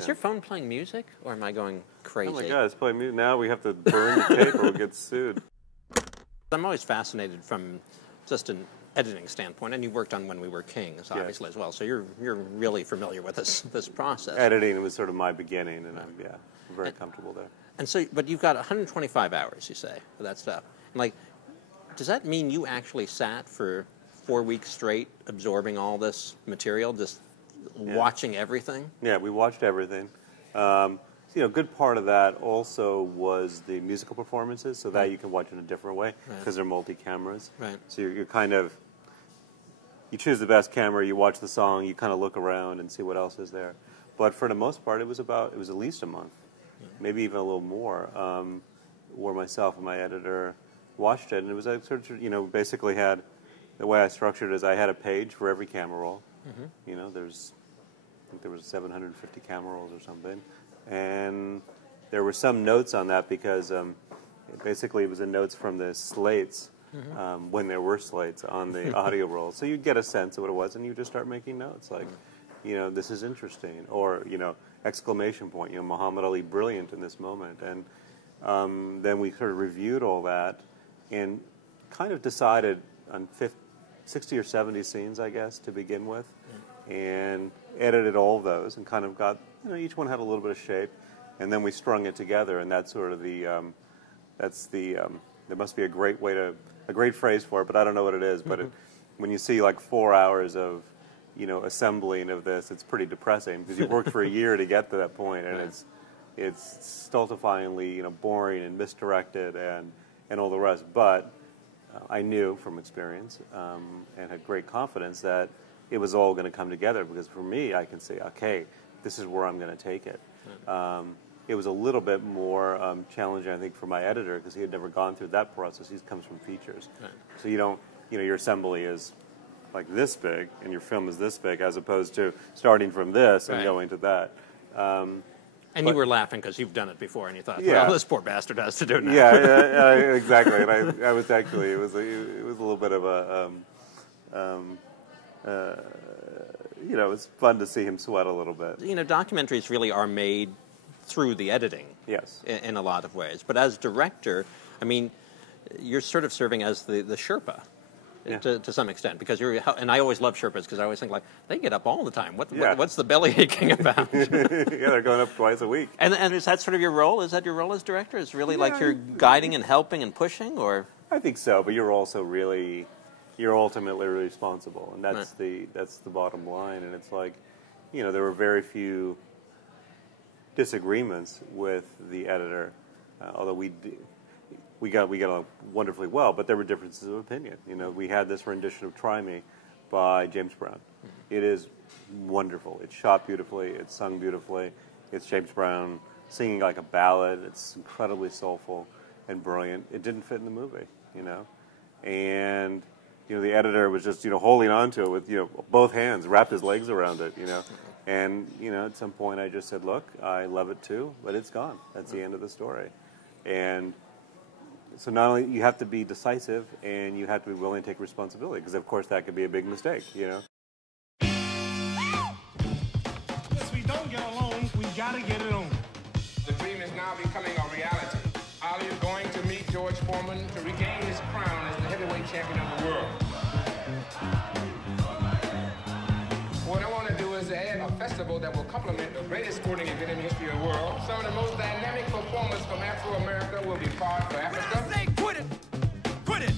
Is your phone playing music, or am I going crazy? Oh my God, it's playing music. Now we have to burn the tape or we'll get sued. I'm always fascinated from just an editing standpoint, and you worked on When We Were Kings, obviously, as well. So you're really familiar with this process. Editing was sort of my beginning, and I'm very comfortable there. And so, but you've got 125 hours, you say, for that stuff. And like, does that mean you actually sat for 4 weeks straight absorbing all this material, just watching everything? Yeah, we watched everything. You know, a good part of that also was the musical performances, so that you can watch in a different way because they're multi-cameras. Right. So you're kind of, you choose the best camera, you watch the song, you kind of look around and see what else is there. But for the most part, it was at least a month, maybe even a little more, where myself and my editor watched it, and it was like sort of, you know, basically had, the way I structured it is I had a page for every camera roll. You know, I think there was 750 camera rolls or something. And there were some notes on that because basically it was the notes from the slates when there were slates on the audio roll. So you'd get a sense of what it was, and you just start making notes like, you know, this is interesting, or, you know, exclamation point, you know, Muhammad Ali, brilliant in this moment. And then we sort of reviewed all that and kind of decided on 60 or 70 scenes, I guess, to begin with, and edited all of those and kind of got, you know, each one had a little bit of shape, and then we strung it together, and that's sort of the, there must be a great phrase for it, but I don't know what it is, but when you see like 4 hours of, you know, assembling of this, it's pretty depressing because you worked for a year to get to that point, and it's stultifyingly, you know, boring and misdirected and all the rest, but I knew from experience and had great confidence that it was all going to come together, because for me, I can say, okay, this is where I'm going to take it. It was a little bit more challenging, I think, for my editor, because he had never gone through that process. He comes from features. So you don't, you know, your assembly is like this big, and your film is this big, as opposed to starting from this and going to that. And you were laughing because you've done it before, and you thought, well, this poor bastard has to do it now. Yeah, exactly. And I was actually, it was a little bit of a, you know, it was fun to see him sweat a little bit. You know, documentaries really are made through the editing. Yes. In a lot of ways. But as director, I mean, you're sort of serving as the Sherpa. To some extent, because and I always love Sherpas because I always think, like, they get up all the time. What's the belly aching about? Yeah, they're going up twice a week. And is that sort of your role? Is that your role as director? Is really like you're guiding and helping and pushing, or? I think so, but you're also you're ultimately responsible, and that's the bottom line. And it's like, you know, there were very few disagreements with the editor, although we got along wonderfully well, but there were differences of opinion. You know, we had this rendition of Try Me by James Brown. It is wonderful. It's shot beautifully. It's sung beautifully. It's James Brown singing like a ballad. It's incredibly soulful and brilliant. It didn't fit in the movie, you know. And, you know, the editor was just, you know, holding on to it with, you know, both hands, wrapped his legs around it, you know. And, you know, at some point I just said, look, I love it too, but it's gone. That's the end of the story. And so not only you have to be decisive, and you have to be willing to take responsibility, because of course that could be a big mistake, you know. If we don't get along, we gotta get it on. The dream is now becoming a reality. Ali is going to meet George Foreman to regain his crown as the heavyweight champion of the world. What I want to do is add a festival that will complement the greatest sporting event in the history of the world. Some of the most dynamic performers from Afro-America will be part for Africa. Say, quit it! Quit it!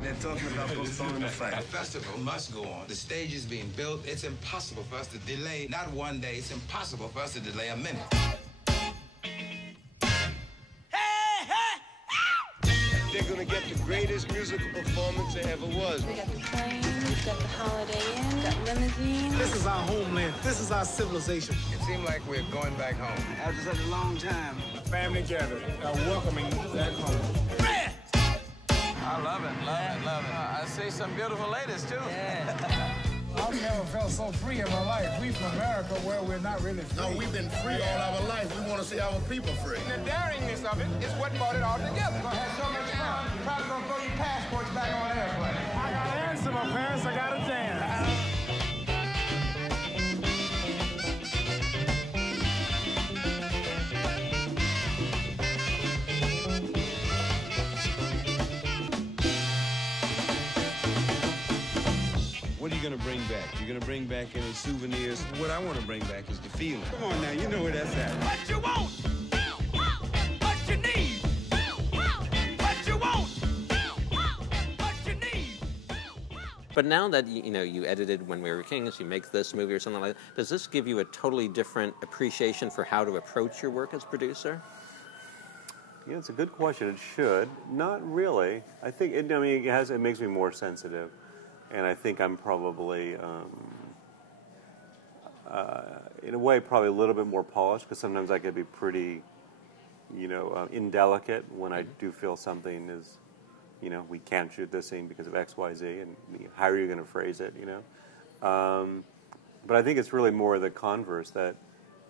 They're talking about postponing the fight. The festival must go on. The stage is being built. It's impossible for us to delay, not one day, it's impossible for us to delay a minute. They're gonna get the greatest musical performance there ever was. We got the planes, we got the Holiday Inn, got limousines. This is our homeland. This is our civilization. It seemed like we're going back home. After such a long time, a family gathering, welcoming back home. I love it. I see some beautiful ladies, too. Yeah. I've never felt so free in my life. We from America, where we're not really free. No, we've been free all our life. We want to see our people free. The daringness of it is what brought it all together. I had so much fun. You're probably gonna throw your passports back on the airplane. I got to answer my parents. I got to dance. going to bring back? You're going to bring back any souvenirs? What I want to bring back is the feeling. Come on now, you know where that's at. What you want? What you need? What you want? What you need? But now that you edited When We Were Kings, you make this movie or something like that, does this give you a totally different appreciation for how to approach your work as producer? Yeah, it's a good question. It should. Not really. I think it makes me more sensitive, and I think I'm probably, in a way, probably a little bit more polished because sometimes I could be pretty, indelicate when I do feel something is, we can't shoot this scene because of X, Y, Z, and how are you going to phrase it? But I think it's really more the converse that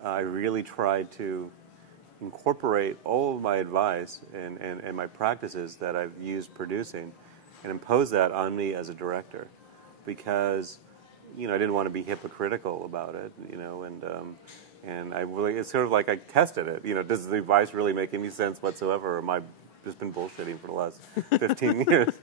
I really tried to incorporate all of my advice and my practices that I've used producing and impose that on me as a director because, I didn't want to be hypocritical about it, and I really, it's sort of like I tested it, does the advice really make any sense whatsoever or am I just been bullshitting for the last 15 years?